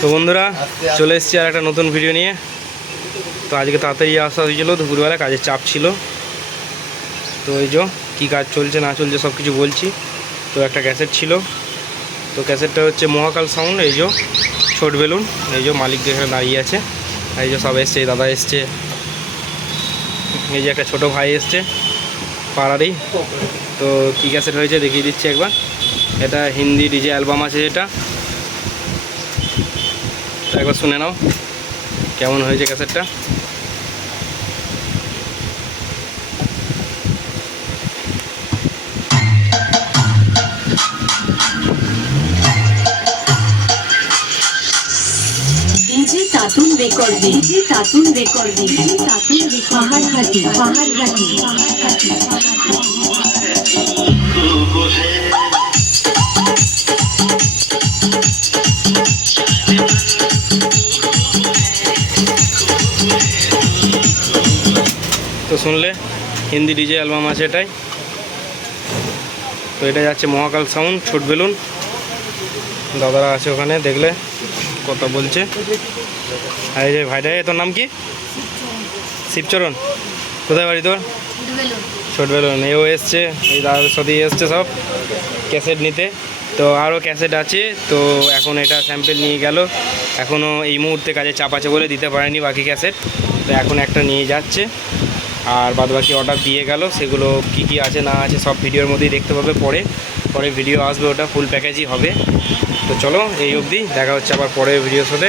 তো বন্ধুরা, চলে এসেছি আর একটা নতুন ভিডিও নিয়ে। তো আজকে তাড়াতাড়ি আসা হয়েছিলো, দুপুরবেলা কাজের চাপ ছিল। তো এই যে, কী কাজ চলছে, না চলছে সব কিছু বলছি। তো একটা ক্যাসেট ছিল। তো ক্যাসেটটা হচ্ছে মহাকাল সাউন্ড এই যে, ছোট বেলুন। এই যে, মালিক যেখানে দাঁড়িয়ে আছে। এই যে, সব এসছে দাদা এসছে। এই যে, একটা ছোট ভাই এসছে পাড়ারই তো কী ক্যাসেট হয়েছে দেখিয়ে দিচ্ছি একবার। এটা হিন্দি ডিজে অ্যালবাম আছে যেটা। একবার শুনে নাও। কেমন হয়েছে ক্যাসেটটা? Tatun recording Tatun recording DJ Tatun পাহাড়ঘাটি পাহাড়ঘাটি পাহাড়ঘাটি। তো শুনলে, হিন্দি ডিজে অ্যালবাম আছে এটাই। তো এটা যাচ্ছে মহাকাল সাউন্ড, ছোট বেলুন। দাদারা আছে ওখানে, দেখলে কথা বলছে। আর এই যে ভাইটা তোর নাম কি? শিবচরণ। কোথায় বাড়ি তোর? ছোট বেলুন। এও এসছে, এই দাদার সাথেই এসছে সব। ক্যাসেট নিতে। তো আরও ক্যাসেট আছে, তো এখন এটা স্যাম্পেল নিয়ে গেল। এখনও এই মুহূর্তে কাজে চাপ আছে বলে দিতে পারেনি বাকি ক্যাসেট। তো এখন একটা নিয়ে যাচ্ছে। আর বাদ বাকি অর্ডার দিয়ে গেল, সেগুলো কি কি আছে না আছে সব ভিডিওর মধ্যেই দেখতে পাবে পরে। পরে ভিডিও আসবে ওটা ফুল প্যাকেজই হবে। তো চলো, এই অবধি। দেখা হচ্ছে আবার পরের ভিডিও সাথে।